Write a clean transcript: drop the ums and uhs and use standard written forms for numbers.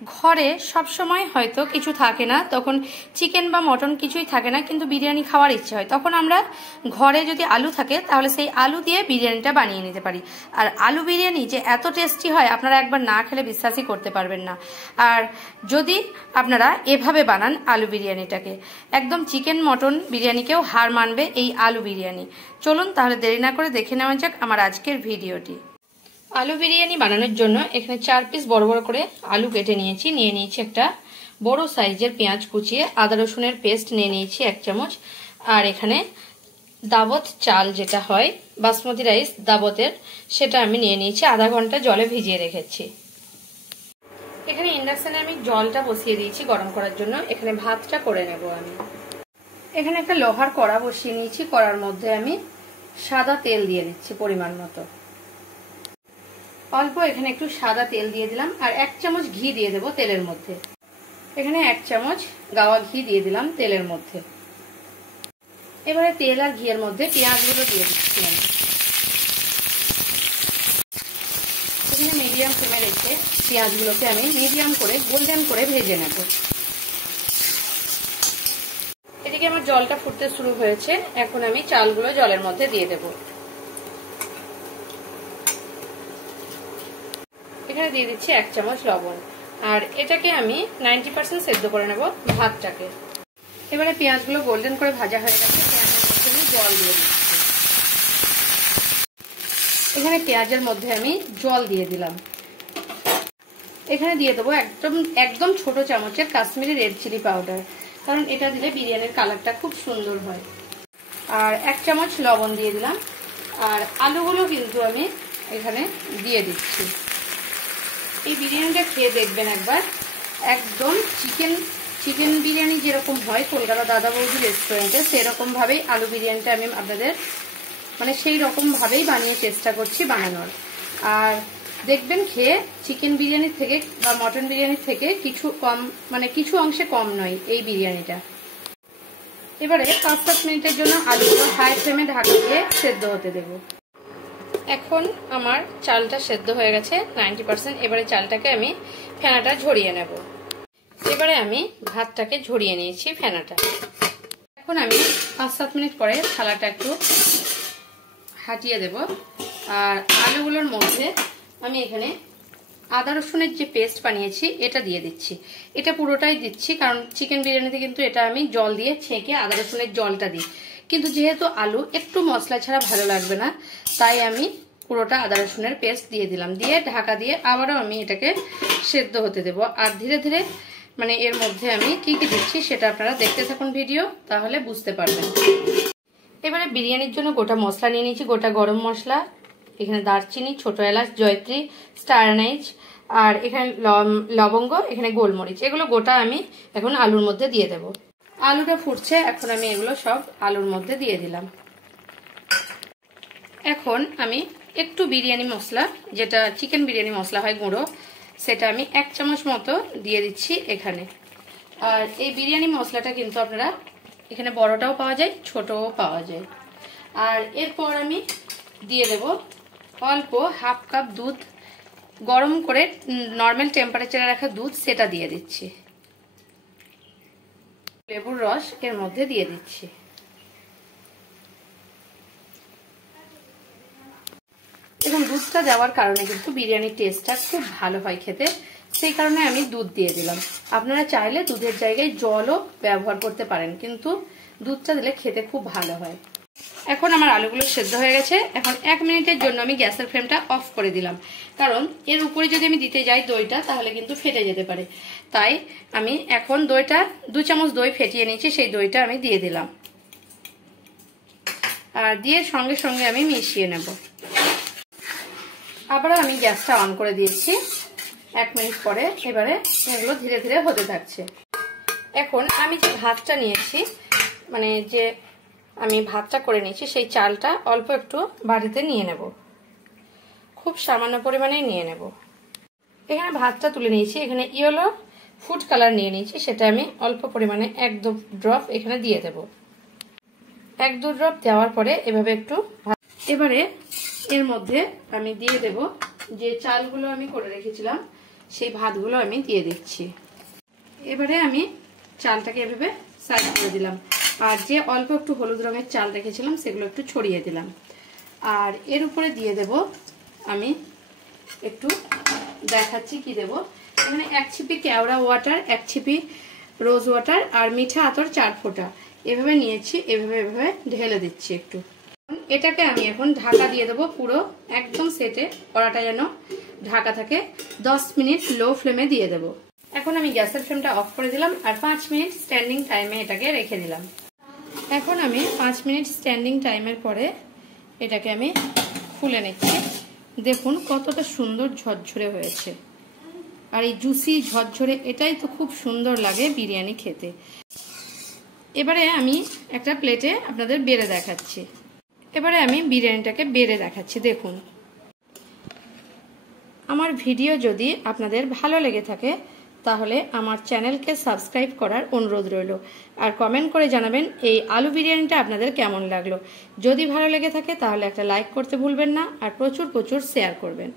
ঘরে সব সময় হয়তো কিছু থাকে না, তখন চিকেন বা মটন কিছুই থাকে না, কিন্তু বিরিয়ানি খাওয়ার ইচ্ছে হয়, তখন আমরা ঘরে যদি আলু থাকে তাহলে সেই আলু দিয়ে বিরিয়ানিটা বানিয়ে নিতে পারি। আর আলু বিরিয়ানি যে এত টেস্টি হয় আপনারা একবার না খেলে বিশ্বাসই করতে পারবেন না। আর যদি আপনারা এভাবে বানান আলু বিরিয়ানিটাকে, একদম চিকেন মটন বিরিয়ানিকেও হার মানবে এই আলু বিরিয়ানি। চলুন তাহলে দেরি না করে দেখে নেওয়া যাক আমার আজকের ভিডিওটি। আলু বিরিয়ানি বানানোর জন্য এখানে 4 পিস বড় বড় করে আলু কেটে নিয়েছি। নিয়ে নিয়েছি একটা বড় সাইজের পেঁয়াজ কুচিয়ে, আদা রসুনের পেস্ট নিয়ে নিয়েছি 1 চামচ। আর এখানে দাবত চাল যেটা হয় বাসমতি রাইস দাবতের, সেটা আমি নিয়ে নিয়েছি, আধা ঘন্টা জলে ভিজিয়ে রেখেছি। এখানে ইন্ডাকশনে আমি জলটা বসিয়ে দিয়েছি গরম করার জন্য। এখানে ভাতটা করে নেব আমি। এখানে একটা লোহার কড়া বসিয়ে নিয়েছি, কড়ার মধ্যে আমি সাদা তেল দিয়ে দিচ্ছি পরিমাণ মতো। অল্প এখানে একটু সাদা তেল দিয়ে দিলাম, আর 1 চামচ ঘি দিয়ে দেবো তেলের মধ্যে। এখানে 1 চামচ গাওয়া ঘি দিয়ে দিলাম তেলের মধ্যে। এবারে তেল আর ঘিয়ের মধ্যে পেঁয়াজগুলো দিয়ে দিচ্ছি আমি। এখানে মিডিয়াম ফ্লেমে রেখে পেঁয়াজগুলোকে আমি মিডিয়াম করে গোল্ডেন করে ভেজে নেব। এদিকে আমার জলটা ফুটতে শুরু হয়েছে, এখন আমি চালগুলো জলের মধ্যে দিয়ে দেব। এখানে দিয়ে দিচ্ছি 1 চামচ লবণ, আর এটাকে আমি 90% সেদ্ধ করে নেব ভাতটাকে। এবারে পেঁয়াজগুলো গোল্ডেন করে ভাজা হয়ে গেছে, পেঁয়াজের মধ্যে আমি জল দিয়ে দিচ্ছি। এখানে পেঁয়াজের মধ্যে আমি জল দিয়ে দিলাম। এখানে দিয়ে দেবো একদম ছোট চামচের কাশ্মীরি রেড চিলি পাউডার, কারণ এটা দিলে বিরিয়ানির কালারটা খুব সুন্দর হয়। আর 1 চামচ লবণ দিয়ে দিলাম। আর আলুগুলো কিন্তু আমি এখানে দিয়ে দিচ্ছি। এই বিরিয়ানিটা খেয়ে দেখবেন একবার, একদম চিকেন বিরিয়ানি যেরকম হয় কলকাতা দাদা বৌদি রেস্টুরেন্টে, সেরকম ভাবেই আলু বিরিয়ানিটা আমি আপনাদের সেই রকম ভাবেই বানিয়ে চেষ্টা করছি বানানোর। আর দেখবেন খেয়ে চিকেন বিরিয়ানির থেকে বা মটন বিরিয়ানির থেকে কিছু অংশে কম নয় এই বিরিয়ানিটা। এবারে 5-7 মিনিটের জন্য আলুগুলো হাই ফ্লেমে ঢাকা দিয়ে সেদ্ধ হতে দেব। এখন আমার চালটা সেদ্ধ হয়ে গেছে 90%। এবারে চালটাকে আমি ফেনাটা ঝরিয়ে নেব। এবারে আমি ভাতটাকে ঝরিয়ে নিয়েছি ফেনাটা। এখন আমি 5-7 মিনিট পরে থালাটা একটু হাটিয়ে দেব। আর আলুগুলোর মধ্যে আমি এখানে আদা রসুনের যে পেস্ট বানিয়েছি এটা দিয়ে দিচ্ছি। এটা পুরোটাই দিচ্ছি, কারণ চিকেন বিরিয়ানিতে কিন্তু এটা আমি জল দিয়ে ছেঁকে আদা রসুনের জলটা দিই, কিন্তু যেহেতু আলু একটু মশলা ছাড়া ভালো লাগবে না, তাই আমি পুরোটা আদা রসুনের পেস্ট দিয়ে দিলাম। দিয়ে ঢাকা দিয়ে আবারও আমি এটাকে সেদ্ধ হতে দেব। আর ধীরে ধীরে এর মধ্যে আমি কি কি দিচ্ছি সেটা আপনারা দেখতে থাকুন ভিডিও, তাহলে বুঝতে পারবেন। এবারে বিরিয়ানির জন্য গোটা মশলা নিয়ে নিয়েছি। গোটা গরম মশলা, এখানে দারচিনি, ছোট এলাচ, জয়ত্রী, স্টার আনাইজ, আর এখানে লবঙ্গ, এখানে গোলমরিচ, এগুলো গোটা আমি এখন আলুর মধ্যে দিয়ে দেব। আলুটা ফুটছে, এখন আমি এগুলো সব আলুর মধ্যে দিয়ে দিলাম। এখন আমি একটু বিরিয়ানি মশলা, যেটা চিকেন বিরিয়ানি মশলা হয় গুঁড়ো, সেটা আমি 1 চামচ মতো দিয়ে দিচ্ছি এখানে। আর এই বিরিয়ানি মশলাটা কিন্তু আপনারা এখানে বড়টাও পাওয়া যায়, ছোটও পাওয়া যায়। আর এরপর আমি দিয়ে দেব অল্প 1/2 কাপ দুধ, গরম করে নর্মাল টেম্পারেচারে রাখা দুধ, সেটা দিয়ে দিচ্ছি। লেবুর রস এর মধ্যে দিয়ে দিচ্ছি। এবং দুধটা দেওয়ার কারণে কিন্তু বিরিয়ানির টেস্টটা খুব ভালো হয় খেতে, সেই কারণে আমি দুধ দিয়ে দিলাম। আপনারা চাইলে দুধের জায়গায় জলও ব্যবহার করতে পারেন, কিন্তু দুধটা দিলে খেতে খুব ভালো হয়। এখন আমার আলুগুলো সেদ্ধ হয়ে গেছে। এখন 1 মিনিটের জন্য আমি গ্যাসের ফ্লেমটা অফ করে দিলাম, কারণ এর উপরে যদি আমি দিতে যাই দইটা, তাহলে কিন্তু ফেটে যেতে পারে। তাই আমি এখন 2 চামচ দই ফেটিয়ে নিয়েছি, সেই দইটা আমি দিয়ে দিলাম। আর দিয়ে সঙ্গে সঙ্গে আমি মিশিয়ে নেব। আবার আমি গ্যাসটা অন করে দিয়েছি 1 মিনিট পরে। এবারে এগুলো ধীরে ধীরে হতে থাকছে। এখন আমি যে ভাতটা নিয়েছি, যে আমি ভাতটা করে নিয়েছি, সেই চালটা অল্প একটু বাড়িতে নিয়ে নেব, খুব সামান্য পরিমাণে নিয়ে নেব। এখানে ভাতটা তুলে নিয়েছি। এখানে ইয়েলো ফুড কালার নিয়ে নিয়েছি, সেটা আমি অল্প পরিমাণে 1-2 ড্রপ এখানে দিয়ে দেব। 1-2 ড্রপ দেওয়ার পরে এভাবে একটু, এবারে এর মধ্যে আমি দিয়ে দেব যে চালগুলো আমি করে রেখেছিলাম, সেই ভাতগুলো আমি দিয়ে দিচ্ছি। এবারে আমি চালটাকে এভাবে সাইড করে দিলাম, আর যে অল্প একটু হলুদ রঙের চাল রেখেছিলাম সেগুলো একটু ছড়িয়ে দিলাম। আর এর উপরে দিয়ে দেব আমি একটু, দেখাচ্ছি কি দেব। এখানে 1 ছিপি কেওড়া ওয়াটার, 1 ছিপি রোজ ওয়াটার আর মিঠা আতর 4 ফোঁটা এভাবে নিয়েছি। এভাবে ঢেলে দিচ্ছি একটু। এটাকে আমি এখন ঢাকা দিয়ে দেবো পুরো একদম সেটে, কড়াটা যেন ঢাকা থাকে। 10 মিনিট লো ফ্লেমে দিয়ে দেব। এখন আমি গ্যাসের ফ্লেমটা অফ করে দিলাম আর 5 মিনিট স্ট্যান্ডিং টাইমে এটাকে রেখে দিলাম। এখন আমি 5 মিনিট স্ট্যান্ডিং টাইমের পরে এটাকে আমি খুলে নিচ্ছি। দেখুন কতটা সুন্দর ঝরঝরে হয়েছে, আর এই জুসি ঝরঝরে এটাই তো খুব সুন্দর লাগে বিরিয়ানি খেতে। এবারে আমি একটা প্লেটে আপনাদের বেড়ে দেখাচ্ছি। এবারে আমি বিরিয়ানিটাকে বেড়ে দেখাচ্ছি। দেখুন, আমার ভিডিও যদি আপনাদের ভালো লেগে থাকে তাহলে আমার চ্যানেলকে সাবস্ক্রাইব করার অনুরোধ রইল, আর কমেন্ট করে জানাবেন এই আলু বিরিয়ানিটা আপনাদের কেমন লাগলো। যদি ভালো লেগে থাকে তাহলে একটা লাইক করতে ভুলবেন না, আর প্রচুর শেয়ার করবেন।